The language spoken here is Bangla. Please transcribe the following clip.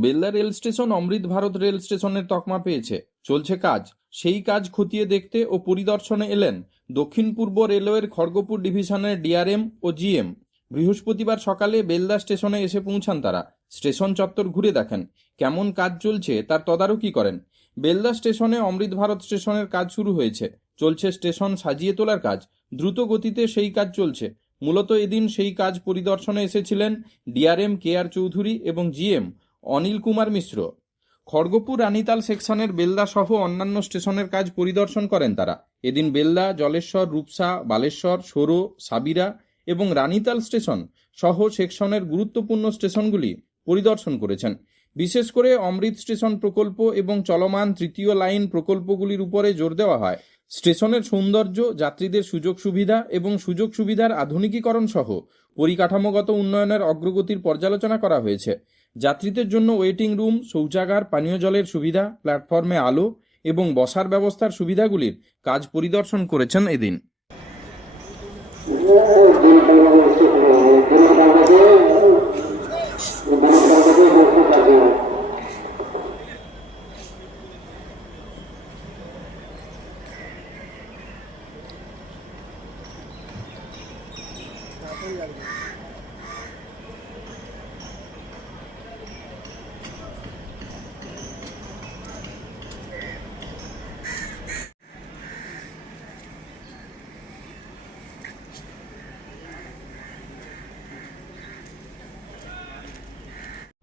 Belda rail station Amrit Bharat rail স্টেশনের তকমা পেয়েছে। চলছে কাজ। সেই কাজ খতিয়ে দেখতে ও পরিদর্শনে এলেন দক্ষিণ পূর্ব রেলওয়ের খড়গপুর ডিভিশনের ডিআরএম ও জিএম। বৃহস্পতিবার সকালে বেলদা স্টেশনে এসে পৌঁছান তারা। স্টেশন চত্বর ঘুরে দেখেন কেমন কাজ চলছে, তার তদারকি করেন। বেলদা স্টেশনে অমৃত ভারত স্টেশনের কাজ শুরু হয়েছে। চলছে স্টেশন সাজিয়ে তোলার কাজ। দ্রুত গতিতে সেই কাজ চলছে। মূলত এদিন সেই কাজ পরিদর্শনে এসেছিলেন ডিআরএম কে আর চৌধুরী এবং জিএম। অনিল কুমার মিশ্র। খড়গপুর রানীতাল সেকশনের বেলদা সহ অন্যান্য স্টেশনের কাজ পরিদর্শন করেন তারা। এদিন বেলদা, জলেশ্বর, রূপসা, বালেশ্বর, সোরো, সাবিরা এবং রানিতাল স্টেশন সহ সেকশনের গুরুত্বপূর্ণ স্টেশনগুলি পরিদর্শন করেছেন। বিশেষ করে অমৃত স্টেশন প্রকল্প এবং চলমান তৃতীয় লাইন প্রকল্পগুলির উপরে জোর দেওয়া হয়। স্টেশনের সৌন্দর্য, যাত্রীদের সুযোগ সুবিধা এবং সুযোগ সুবিধার আধুনিকীকরণ সহ পরিকাঠামোগত উন্নয়নের অগ্রগতির পর্যালোচনা করা হয়েছে। যাত্রীদের জন্য ওয়েটিং রুম, শৌচাগার, পানীয় জলের সুবিধা, প্ল্যাটফর্মে আলো এবং বসার ব্যবস্থার সুবিধাগুলির কাজ পরিদর্শন করেছেন এদিন।